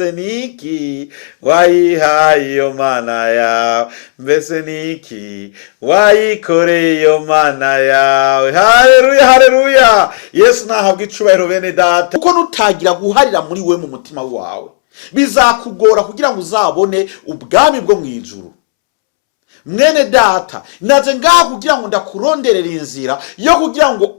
mbese niki wayihaye iyo mana yawe, mbese niki wayikoreye iyo mana yawe. Haleluya, haleluya. Yesu nahabwa icubahiro bene data. Kuko nutagira guharira muri we mu mutima wawe, bizakugora kugira ngo uzabone ubwami bwo mwijuru. Mwene data, naje ngaho kugira ngo ndakuronderera inzira yo kugira ngo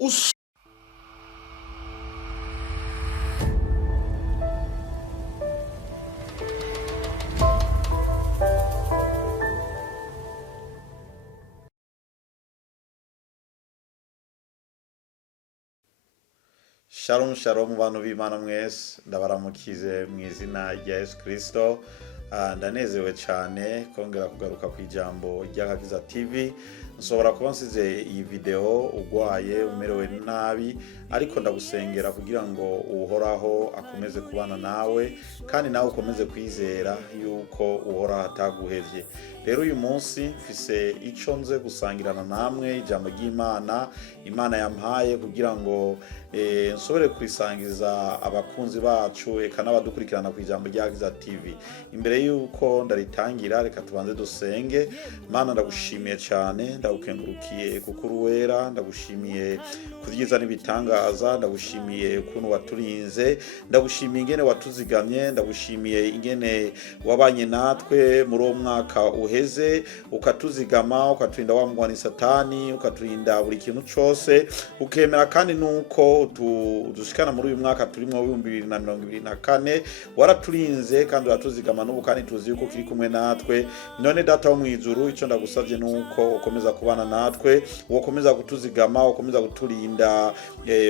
Shalom shalom bantu b'Imana mwese, ndabaramukize mu izina rya Yesu Kristo. Ndanezerewe cyane kongera kugaruka ku ijambo ry'Agakiza TV. Nsobora kuba nsize iyi video ugwaye umerewe nabi, ariko ndagusengera kugira ngo uhoraho akomeze kubana nawe kandi nawe ukomeze kwizera yuko uhoraho ataguhevye. Rero uyu munsi mfise ico nze gusangirana namwe ijambo ry'Imana, Imana yampaye kugira ngo nsobore kurisangiza abakunzi bacu eka n'abadukurikirana ku ijambo ry'Agakiza TV. Imbere yuko ndaritangira, reka tubanze dusenge. Mana, ndagushimiye cyane, ndagukengurukiye kuko uruwera, ndagushimiye kuvyiza n'ibitangaza, ndagushimiye ukuntu waturinze, ndagushimiye ingene watuzigamye, ndagushimiye ingene wabanye natwe muri uwo mwaka uheze, ukatuzigama, ukaturinda wa mugwani satani, ukaturinda buri kintu cose, ukemera kandi nuko dushikana muri uyu mwaka turimo 2024 waraturinze kandi uratuzigama n'ubu kandi tuzi yuko kiri kumwe natwe. None data wo mwijuru, ico ndagusavye nuko ukomeza kubana natwe, ukomeza kutuzigama, ukomeza guturinda,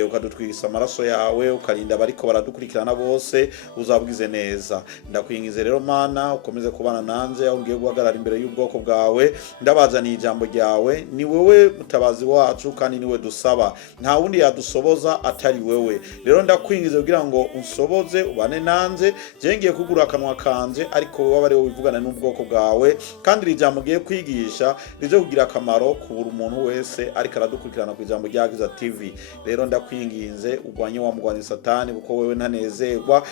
ukadutwirisa amaraso yawe, ukarinda bariko baradukurikirana bose, uzabwize neza. Ndakwingize rero Mana, ukomeze kubana nanje aho ngiye guhagarara imbere y'ubwoko bwawe, ndabazaniye ijambo ryawe. Ni wewe mutabazi wacu kandi niwe dusaba, nta wundi yadusoboza atari wewe. Rero ndakwingize kugira ngo unsoboze, ubane nanje, je ngiye kugura akanwa kanje, ariko wowe ari wowe uvugana n'ubwoko bwawe, kandi iri jambo ngiye kwigisha rije kugira akamaro ku buri muntu wese ariko aradukurikirana ku ijambo ry'Agakiza TV. Rero ndakwinginze ugwanye wa mugwani satani, kuko wewe ntanezerwa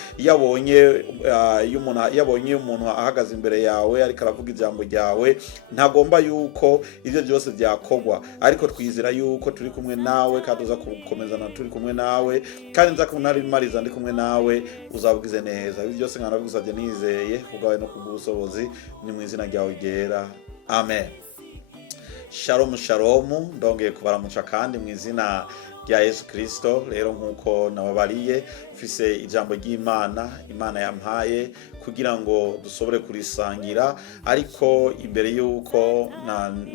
yabonye umuntu ahagaze imbere yawe ariko aravuga ijambo ryawe. Ntagomba yuko ivyo byose byakogwa, ariko twizera yuko turi kumwe nawe kandi uza gukomezana turi kumwe nawe, kandi nza kunarimariza ndi kumwe nawe, uzabwize neza. Ibi byose nkanabigusabye nizeye kubwawe no kugusobozi, ni mu izina ryawe ryera, amen. Shalom shalom, ndongeye kubaramuca kandi mu izina rya Yesu Kristo. Rero nkuko nababariye, mfise ijambo ry'Imana, Imana yampaye kugira ngo dusobore kurisangira. Ariko imbere yuko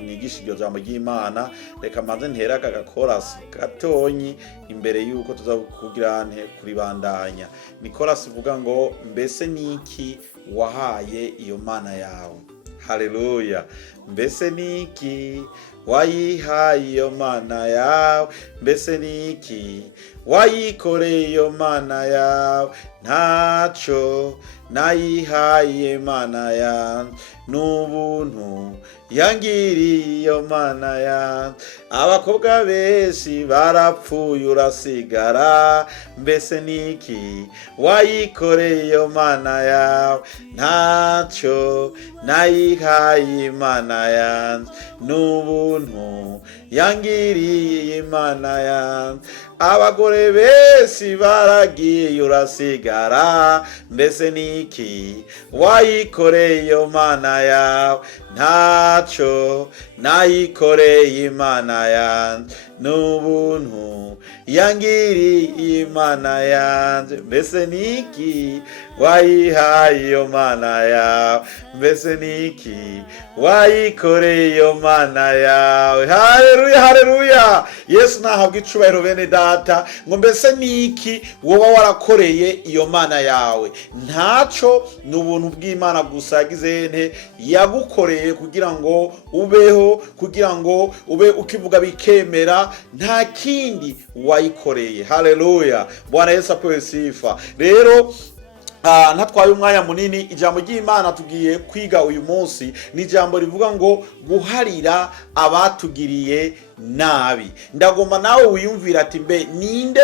nigisha iryo jambo ry'Imana, reka manze ntera aka chorus gatonyi imbere yuko tuza kugira kuribandanya. Ni chorus ivuga ngo mbese niki wahaye iyo mana yawe. Haleluya. Mbese niki wayihaye iyo mana yawe, mbese niki wayikoreye iyo mana yawe. Ntaco nayihaye Imana yanjye, n'ubuntu yangiriye iyo mana yanjye. Abakobwa benshi barapfuye urasigara, mbese niki wayikoreye iyo mana yawe. Ntaco nayihaye Imana yanjye, n'ubuntu yangiriye Imana yanjye. Abagore benshi baragiye urasigara, mbese niki wayikoreye iyo mana yawe. Ntaco nayikoreye Imana yanjye, n'ubuntu yangiriye Imana yanjye. Mbese niki wayihaye iyo mana yawe, mbese niki wayikoreye iyo mana yawe. Haleluya, haleluya. Yesu nahabwa icubahiro bene data, ngo mbese niki woba warakoreye iyo mana yawe. Ntaco, n'ubuntu bw'Imana gusa yagize yagukoreye kugira ngo ubeho, kugira ngo ube ukivuga bikemera, nta kindi wayikoreye. Haleluya, Bwana Yesu apewe sifa. Rero ntatwaye umwanya munini, ijambo ry'Imana tugiye kwiga uyu munsi ni ijambo rivuga ngo guharira abatugiriye nabi. Ndagomba nawe wiyumvira ati mbe ninde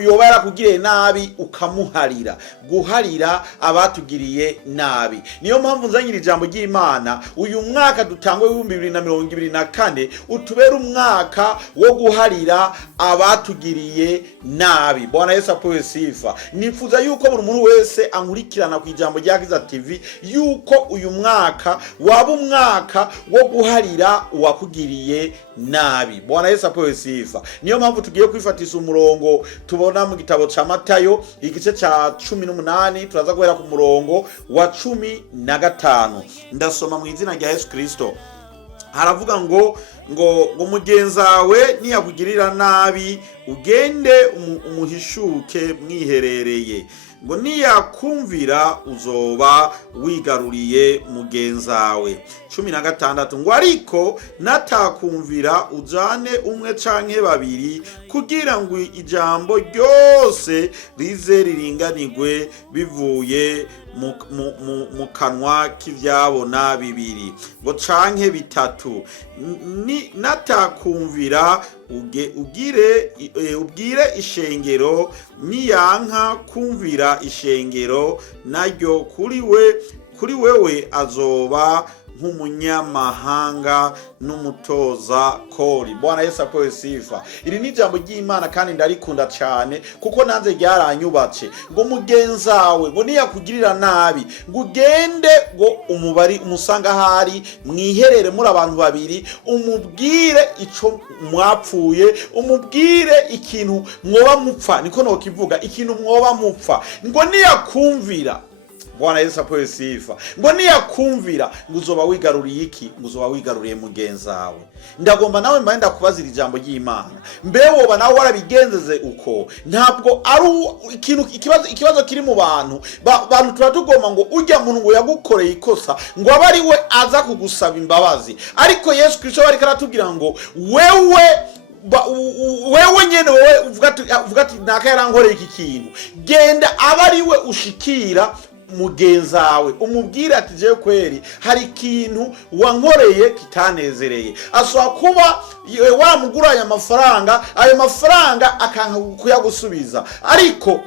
yoba yarakugiriye nabi ukamuharira. Guharira abatugiriye nabi. Niyo mpamvu nzanyira ijambo ry'Imana uyu mwaka dutangwe 2024 utubera umwaka wo guharira abatugiriye nabi. Bwana Yesu apewe sifa. Nifuza yuko buri muntu wese ankurikirana ku ijambo rya Kiza TV yuko uyu mwaka waba umwaka wo guharira uwakugiriye nabi. Bwana Yesu apewe sifa. Niyo mpamvu tugiye kwifatisha umurongo tubona mu gitabo ca Matayo igice ca 18 turaza guhera ku murongo wa 15. Ndasoma mu izina rya Yesu Kristo. Haravuga ngo mugenzawe niyakugirira nabi ugende umuhishuke mwiherereye. Ngo niyakumvira uzoba wigaruriye mugenzawe. 16. Ngo ariko natakumvira ujane umwe canke babiri kugira ngo ijambo ryose rize riringanirwe bivuye mu kanwa k'ivyabona bibiri. Ngo canke bitatu. Natakumvira ubwire ishengero, niyanka kumvira ishengero naryo kuri wewe azoba nk'umunyamahanga n'umutoza kori. Bwana Yesu apewe sifa. Iri ni ijambo ry'Imana kandi ndarikunda cyane kuko nanze ryaranyubatse. Ngo mugenzawe ngo niyakugirira nabi ngo ugende ngo umusanga hari mwiherere muri abantu babiri, umubwire ico mwapfuye, umubwire ikintu mwoba mupfa. Niko no kivuga ikintu mwoba mupfa. Ngo niyakumvira. Bwana Yesu apewe sifa. Ngo niyakumvira ngo uzoba wigaruriye iki? Uzoba wigaruriye mugenzawe. Ndagomba nawe mbaenda kubazira ijambo ry'Imana. Mbe woba nawe warabigenzeze uko? Ntabwo ari ikibazo kiri mu bantu turatugomba ngo ujya muntu ngo yagukoreye ikosa ngo aba ari we aza kugusaba imbabazi. Ariko Yesu Kristo bari karatubwira ngo wewe nyene wewe uvuga ati naka yarankoreye iki kintu, genda aba ari we ushikira mugenzawe umubwira ati je kweri hari ikintu wankoreye kitanezereye. Aswa kuba waramugura aya mafaranga akanka kuyagusubiza, ariko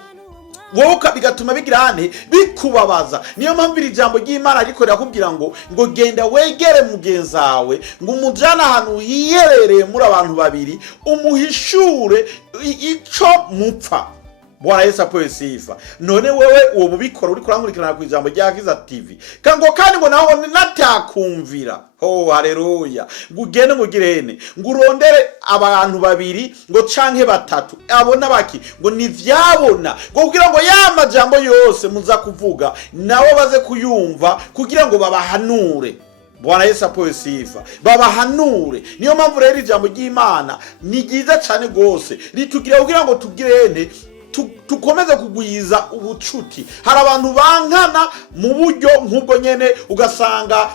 wowe bigatuma bigirane bikubabaza. Niyo mpamvu iri jambo ry'Imana ariko rirakubwira ngo genda wegere mugenzawe ngo umujana ahantu hiyerereye muri abantu babiri umuhishure ico mupfa. Bwana Yesu apewe sifa. None wewe uwo bubikora uri kurankurikirana ku ijambo rya Kiza TV kandi ngo naho natakumvira. Haleluya. Ngo ugende mugirene ngo urondere abantu babiri ngo canke batatu abona baki ngo nivyabona ngo kugira ngo ya majambo yose muza kuvuga nabo baze kuyumva kugira ngo babahanure. Bwana Yesu apewe sifa. Babahanure. Niyo mpamvu rero ijambo ry'Imana ni ryiza cyane gose ritugira kugira ngo tugirene tukomeze kugwiza ubucuti. Hari abantu bankana mu buryo nk'ubwo nyene ugasanga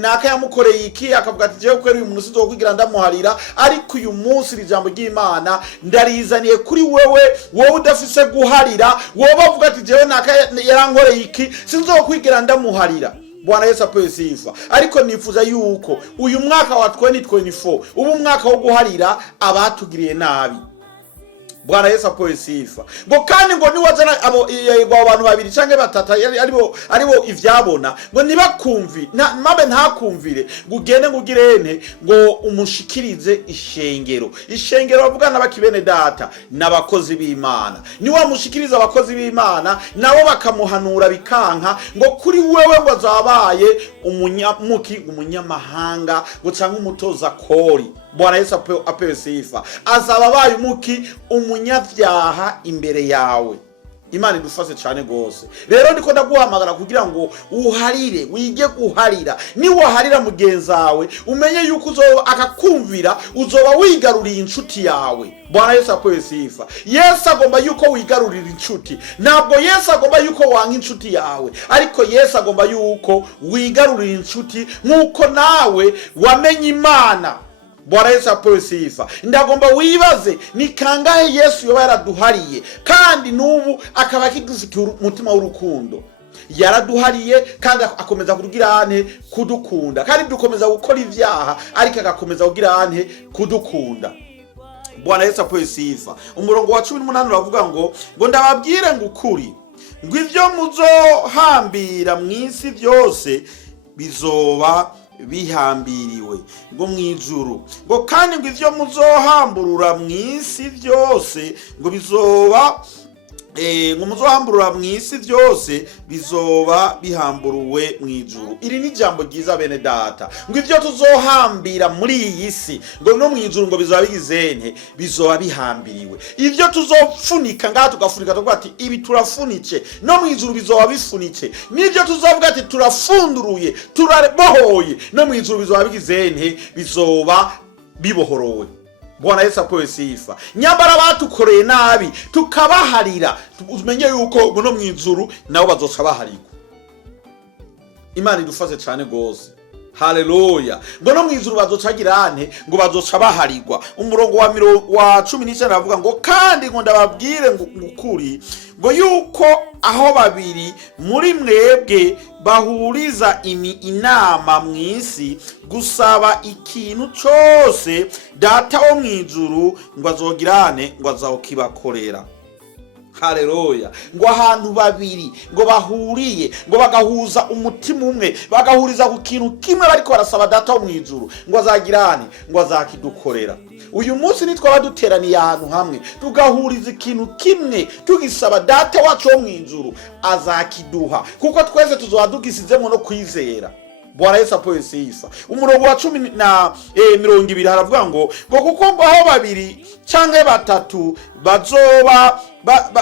naka yamukoreye iki akavuga ati jewe kweri uyu muntu sizokwigira ndamuharira, ariko uyu munsi ijambo ry'Imana ndarizaniye kuri wowe udafise guharira, wowe bavuga ati jewe naka yarankoreye iki sizokwigira ndamuharira. Bwana Yesu apewe sifa. Ariko nifuza yuko uyu mwaka wa 2024 ubu mwaka wo guharira abatugiriye nabi. Bwana Yesu apewe sifa. Ngo kandi ngo niwazana abantu babiri canke batatu aribo ivyabona ngo nibakumvi mabe ntakumvire ngo ugende ngo ugirene ngo umushikirize ishengero bavugana bakibene data n'abakozi b'Imana. Niwa mushikiriza abakozi b'Imana nabo bakamuhanura bikanka ngo kuri wewe ngo azabaye umunyamahanga ngo canke umutoza kori. Bwana Yesu apewe sifa. Azaba baye umunyavyaha imbere yawe. Imana idufashe cyane gose. Rero ndiko ndaguhamagara kugira ngo uharire, wige guharira. Ni waharira mugenzawe umenye yuko uzoba akakumvira, uzoba wigaruriye inshuti yawe. Bwana Yesu apewe sifa. Yesu agomba yuko wigarurira inshuti. Ntabwo Yesu agomba yuko wanka inshuti yawe, ariko Yesu agomba yuko wigarurira inshuti nkuko nawe wamenye Imana. Bwana Yesu apewe sifa. Ndagomba wibaze ni kangahe Yesu yoba yaraduhariye kandi nubu akaba kidufitiye umutima w'urukundo. yaraduhariye kandi akomeza kugirane kudukunda, kandi dukomeza gukora ivyaha ariko agakomeza kugirane kudukunda. Bwana Yesu apoye sifa. Umurongo wa 18 uravuga ngo ndababwire ngo ukuri, ngo ivyo muzohambira mw'isi byose bizoba bihambiriwe ngo mw'ijuru, ngo kandi ngo ivyo muzohamburura mw'isi byose ngo bizoba ngo muzohamburura mw'isi byose bizoba bihamburuwe mw'ijuru. Iri ni jambo ryiza bene data, ngo ivyo tuzohambira muri iyi si ngo no mw'ijuru ngo bizoba bigizene, bizoba bihambiriwe. Ivyo tuzopfunika ngaha tugafunika tuvuga ati ibi turafunice, no mw'ijuru bizoba bifunice. N'ivyo tuzovuga ati turafunduruye, turabohoye, no mw'ijuru bizoba bigizene, bizoba bibohorowe. Bwana Yesu apoye sifa. Nyambara batukoreye nabi tukabaharira, umenye yuko no mw'ijuru nabo bazoca baharigwa. Imana idufashe cyane gose. Haleluya. Ngo no mw'ijuru bazocagirane, ngo bazoca baharigwa. Umurongo wa 19 aravuga ngo kandi ngo ndababwire ngo ukuri, ngo yuko aho babiri muri mwebwe bahuriza inama mw'isi gusaba ikintu cyose, data wo mw'ijuru ngo azogirane, ngo azakibakorera. Haleluya. Ngo ahantu babiri ngo bahuriye, ngo bagahuza umutima umwe, bagahuriza ku kintu kimwe bariko barasaba data wo mw'ijuru, ngo azagirane, ngo azakidukorera. Uyu munsi nitwaba duteraniye ahantu hamwe tugahuriza ikintu kimwe tugisaba data wacu wo mw'ijuru, azakiduha, kuko twese tuzoba tugisizemo no kwizera. Bwana Yesu apoye sifa. Umurongo wa 20 haravuga ngo kuko ngo aho babiri canke batatu bazoba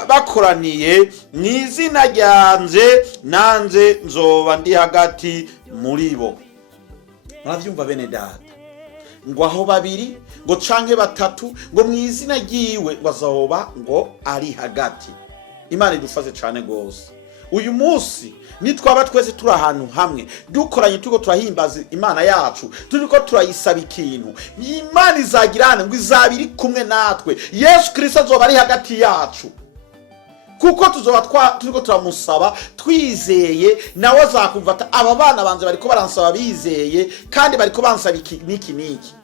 bakoraniye mw'izina ryanje, nanje nzoba ndi hagati muri bo. Muravyumva bene data, ngo aho babiri ngo canke batatu ngo mw'izina ryiwe ngo azoba ngo ari hagati. Imana idufashe cyane gose. Uyu munsi nitwaba twese turi ahantu hamwe dukoranye tuko turahimbaza Imana yacu, turiko turayisaba ikintu, Imana izagirane ngo izabiri kumwe natwe. Yesu Kristo azoba ari hagati yacu, kuko tuzoba turiko turamusaba twizeye, nawe azakumva aba bana banje bariko baransaba bizeye kandi bariko bansaba niki.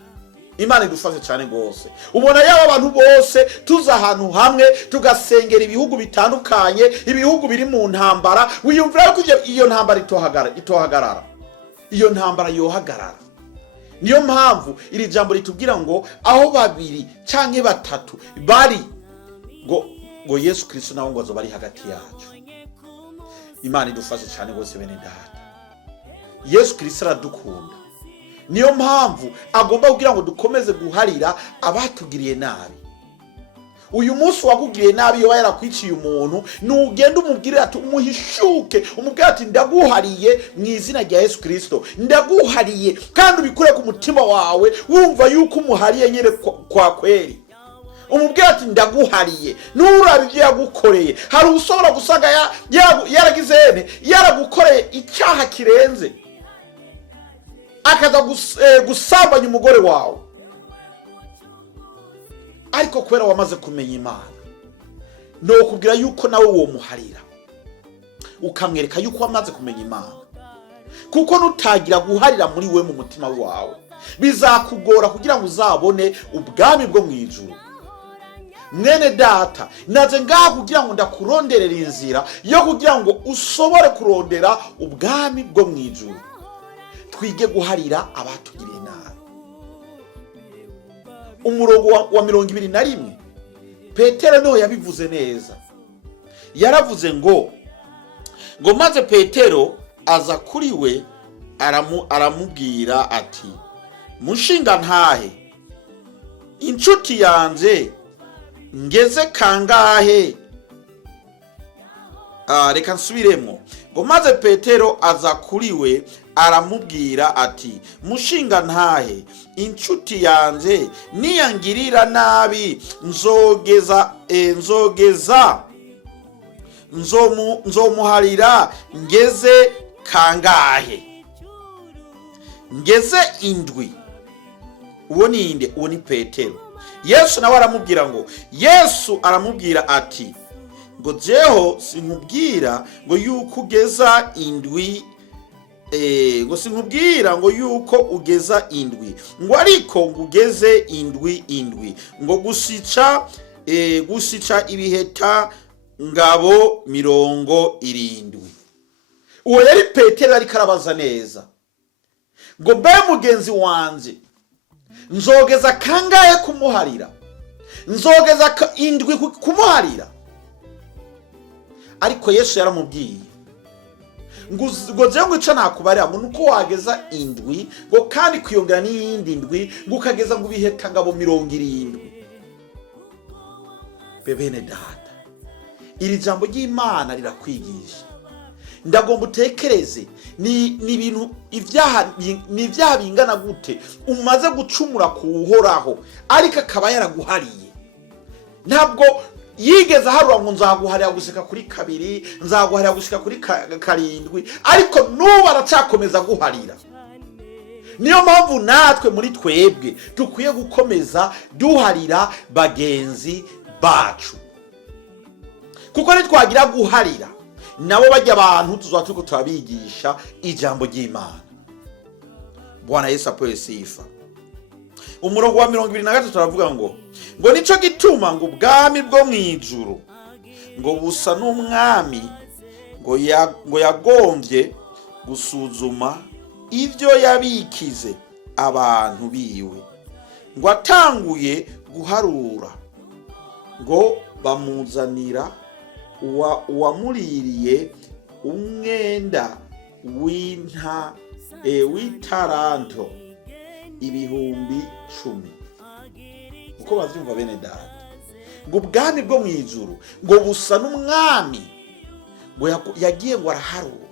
Imana idufashe cyane gose. Ubona yaba abantu bose tuza ahantu hamwe tugasengera ibihugu bitandukanye, ibihugu biri mu ntambara, wiyumvira ko iyo ntambara itohagarara. Iyo ntambara yohagarara. Niyo mpamvu iri jambo ritubwira ngo aho babiri canke batatu bari ngo Yesu Kristo nawe ngo azoba ari hagati yacu. Imana idufashe cyane gose bene data. Yesu Kristo aradukunda, niyo mpamvu agomba kugira ngo dukomeze guharira abatugiriye nabi. Uyu munsi wakugiriye nabi yo yarakwiciye umuntu, nugenda umubwire ati umuhishuke, umubwire ati ndaguhariye mw'izina rya Yesu Kristo, ndaguhariye, kandi ubikure ku mutima wawe wumva yuko umuhariye nyere kwa kweli. Umubwire ati ndaguhariye, nuraba ibyo yagukoreye. Hari ushobora gusanga yaragizene yaragukoreye icyaha kirenze, akaza gusambanya umugore wawe, ariko kubera wamaze kumenya Imana no kubwira yuko nawe uwo muharira, ukamwereka yuko wamaze kumenya Imana. Kuko nutagira guharira muri we mu mutima wawe, bizakugora kugira ngo uzabone ubwami bwo mw'ijuru. Mwene data, naze ngaha kugira ngo ndakuronderera inzira yo kugira ngo usobore kurondera ubwami bwo mw'ijuru. Twige guharira abatugiriye nabi. Umurongo wa 21 Petero niho yabivuze neza. Yaravuze ngo maze Petero aza kuri we aramubwira ati, mushinga ntahe, inshuti yanje ngeze kangahe? Reka nsubiremo. Ngo maze Petero aza kuri we aramubwira ati, mushinga ntahe, inshuti yanje niyangirira nabi nzomuharira ngeze kangahe? Ngeze indwi. Uwo ni inde? Uwo ni Petero. Yesu nawe aramubwira ngo, Yesu aramubwira ati, ngo jeho sinkubwira ngo yuko ugeza indwi ngo sinkubwira ngo yuko ugeza indwi ngo ariko ngo ugeze indwi ngo gusica ibiheta ngabo 70. uwo yari Petero ariko arabaza neza ngo be mugenzi wanje nzogeza kangahe kumuharira, nzogeza indwi kumuharira? Ariko Yesu yaramubwiye ngo je ngo ica nakubarira ngo nuko wageza indwi ngo kandi kwiyongera n'iyindi ndwi ngo ukageza ngo biheta ngabo 70. Bebene data, iri jambo ry'Imana rirakwigisha. Ndagomba utekereze ni ibintu ibyaha bingana gute umaze gucumura kuhoraho ariko akaba yaraguhariye. Ntabwo yigeze harura ngo nzaguharira gushika kuri 2, nzaguharira gushika kuri 7, ariko nuba aracakomeza guharira. Niyo mpamvu natwe muri twebwe dukwiye gukomeza duharira bagenzi bacu, kuko nitwagira guharira nabo bajya abantu tuzatuko turabigisha ijambo ry'Imana. Bwana Yesu apoye sifa. Umurongo wa 23 turavuga ngo nico gituma ngo ubwami bwo mwijuru ngo busa n'umwami ngo yagombye gusuzuma ivyo yabikize abantu biwe, ngo atanguye guharura ngo bamuzanira uwamuririye umwenda w'itaranto 10,000. uko bavyumva bene data, ngo ubwami bwo mwijuru ngo busa n'umwami ngo yagiye ngo araharura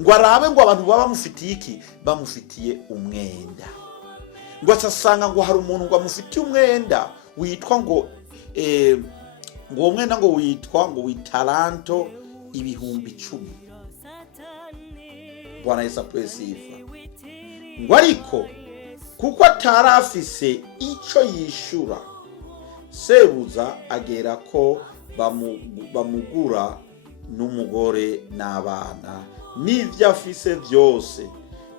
ngo arabe ngo abantu baba bamufitiye iki, bamufitiye umwenda. Ngo asasanga ngo hari umuntu ngo amufitiye umwenda witwa ngo umwenda ngo witwa ngo w'itaranto 10,000. Bwana Yesu apoye sifa. Ngo ariko kuko atarafise ico yishura, sebuza agera ko bamugura n'umugore n'abana n'ivyo afise byose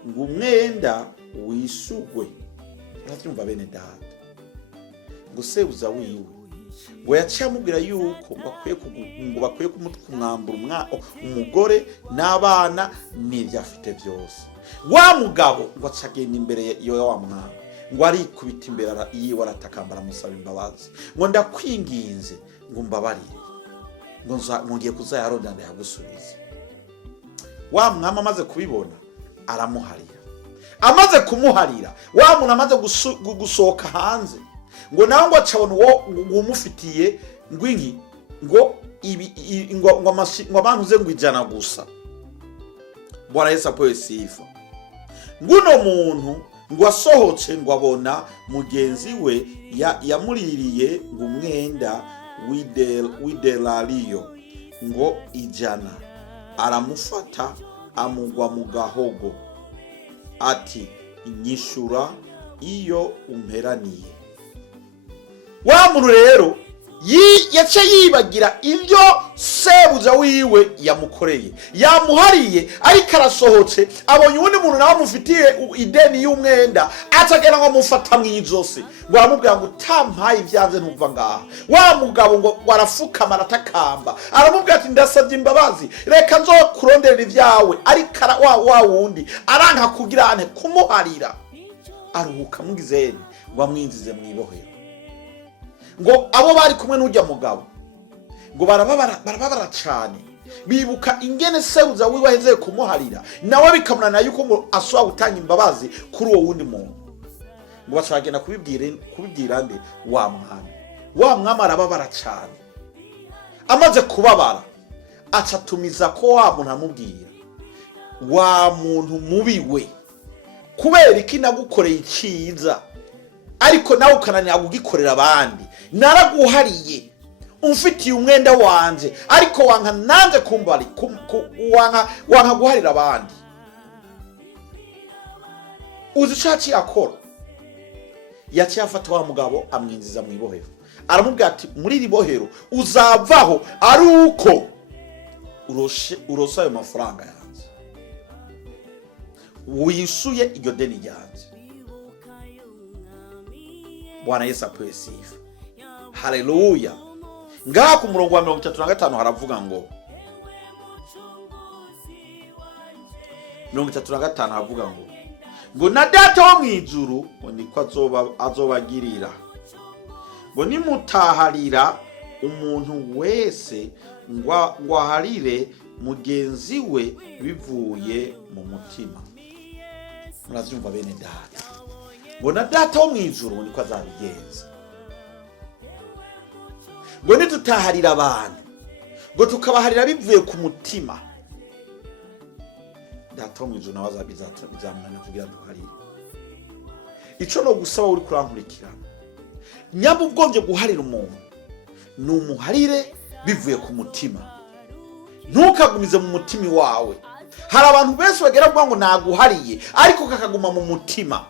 ngo umwenda wisugwe. Uravyumva bene data, ngo sebuza wiwe ngo yaciye amubwira yuko bakwiye kumwambura umugore n'abana n'ivyo afite byose. Wa mugabo ngo acagenda imbere yo wa mwana ngo arikubita imbere yiwe aratakambara musaba imbabazi ngo ndakwinginze ngo mbabarire ngo ngiye kuzayaronda ndayagusubiza. Wa mwama amaze kubibona aramuharira. Amaze kumuharira wa muntu amaze gusohoka hanze ngo nawe ngo acabona uwo umufitiye ngwingi ngo abantu ze ngo 100 gusa. Bwana Yesu apoye sifa. Nguno muntu ngo asohoce ngo abona mugenzi we yamuririye ngo umwenda w'idelariyo ngo 100. Aramufata amugwa mu gahogo ati inyishura iyo umperaniye. Wa muntu rero yace yibagira ibyo sebuza wiwe yamukoreye, yamuhariye, ariko arasohotse abonye undi muntu nawe amufitiye ideni y'umwenda, atagera ngo amufata mw'ijosi ngo aramubwira ngo utampaye ivyanze ntuva ngaha. Wa mugabo ngo warafukama aratakamba aramubwira ati ndasabye imbabazi, reka nzokuronderera ivyawe, ariko wa wundi aranka kugira ane kumuharira. Aruhuka mugizeni ngo amwinjize mwibohero. Ngo abo bari kumwe n'ujya mugabo ngo barababara cyane, bibuka ingene sebuza wiwe aheze kumuharira, nawe bikamunana yuko ngo aswa gutanga imbabazi kuri uwo wundi muntu. Ngo bashagenda kubibwira nde wa mwami arababara cyane. Amaze kubabara acatumiza ko wa muntu amubwira, wa muntu mubiwe kubera iki nagukoreye iciza ariko nawe ukananira kugikorera abandi. Naraguhariye umfitiye umwenda wanje ariko wanka nanze kumbari wanka guharira abandi. Uzi caci akora, yaciye afata wa mugabo amwinjiza mwibohero. aramubwira ati muri iri bohero uzavaho ari uko urose ayo mafaranga yanjye, wishuye iryo deni ryanjye. Bwana Yesu apewe sifa. Haleluya. Ngaha ku murongo wa 35 haravuga ngo 35 haravuga ngo na data wo mwijuru niko azobagirira, ngo nimutaharira umuntu wese ngo aharire mugenzi we bivuye mu mutima. Muravyumva bene data, ngo na data wo mwijuru niko azabigenza, ngo nitutaharira abantu, ngo tukabaharira bivuye ku mutima, data wo mwijuru nawe azabizamunana kugira duharire. Ico no gusaba uri kurankurikirana, nyamba ubwonje guharira umuntu numuharire bivuye ku mutima, ntukagumize mu mutima wawe. Hari abantu benshi bagera kuvuga ngo naguhariye ariko kakaguma mu mutima.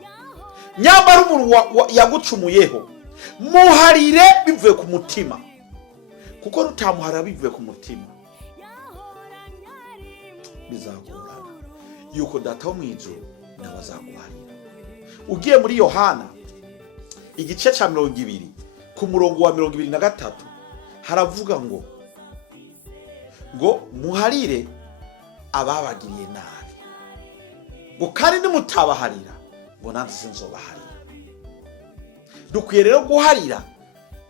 Nyamba ari umuntu yagucumuyeho, muharire bivuye ku mutima, kuko rutamuharira bivuye ku mutima bizagorana yuko data wo mwijuru nawe azaguharira. Ugiye muri Yohana igice ca 20 ku murongo wa 23 haravuga ngo muharire ababagiriye nabi, ngo kandi nimutabaharira ngo nanze sinzobaharira. Dukwiye rero guharira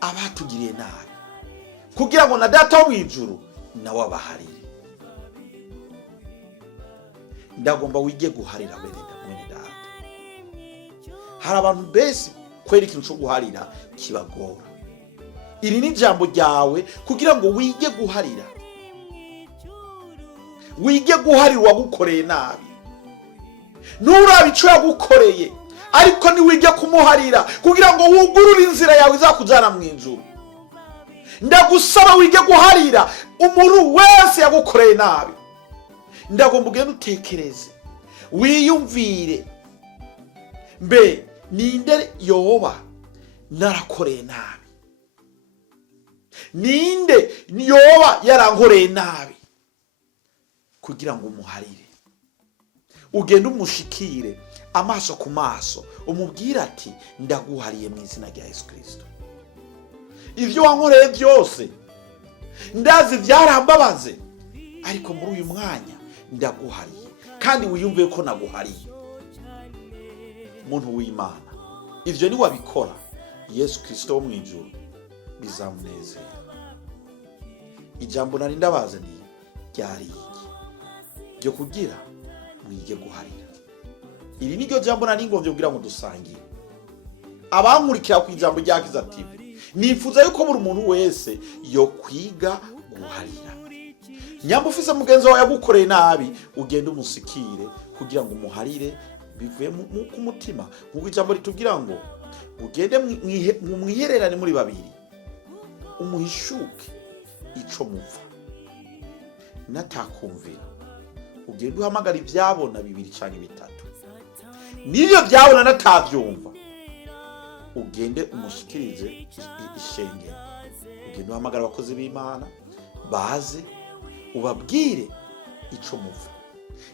abatugiriye nabi kugira ngo na data wo mwijuru nawe abaharire. Ndagomba wige guharira mwene data. Hari abantu bese kwera ikintu cyo guharira kibagora. Iri ni jambo ryawe kugira ngo wige guharira. Wige guharira wagukoreye nabi. Nurabe ico yagukoreye, ariko ni wige kumuharira kugira ngo wugurure inzira yawe izakujana mu ijuru. Ndagusaba wige guharira umuntu wese yagukoreye nabi. Ndagomba ugende utekereze, wiyumvire, mbe ninde yoba narakoreye nabi, ninde yoba yarankoreye nabi, kugira ngo umuharire. Ugende umushikire amaso ku maso, umubwire ati ndaguhariye mu izina rya Yesu Kristo. Ivyo wankoreye byose ndazi byarambabaze, ariko muri uyu mwanya ndaguhariye, kandi wiyumve ko naguhariye. Muntu w'Imana, ivyo ni wabikora, Yesu Kristo wo mwijuru bizamunezera. Ijambo nari ndabazaniye ryari iki ryo kugira mwige guharira. Iri niryo jambo nari ngomvye kugira ngo dusangire. Abankurikira ku ijambo rya Kiza TV, nifuza yuko buri muntu wese yo kwiga guharira. Nyamba ufise mugenzi wawe yagukoreye nabi, ugende umusikire kugira ngo umuharire bivuye ku mutima. Nk'uko ijambo ritubwira ngo ugende mwihererane muri babiri, umuhishuke ico mupfa. Natakumvira ugende uhamagara ivyabona 2 canke 3. Nivyo byabona natavyumva, ugende umushikirize ishengero. Ugende uhamagara abakozi b'Imana baze ubabwire ico mupfa.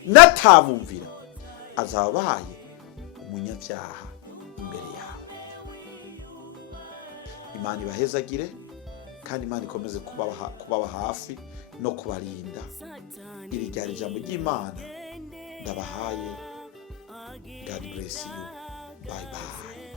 Natabumvira azabaye umunyabyaha imbere yawe. Imana ibahezagire, kandi Imana ikomeze kubaba hafi no kubarinda. Iri ryari ijambo ry'Imana ndabahaye. God bless you. Bye bye.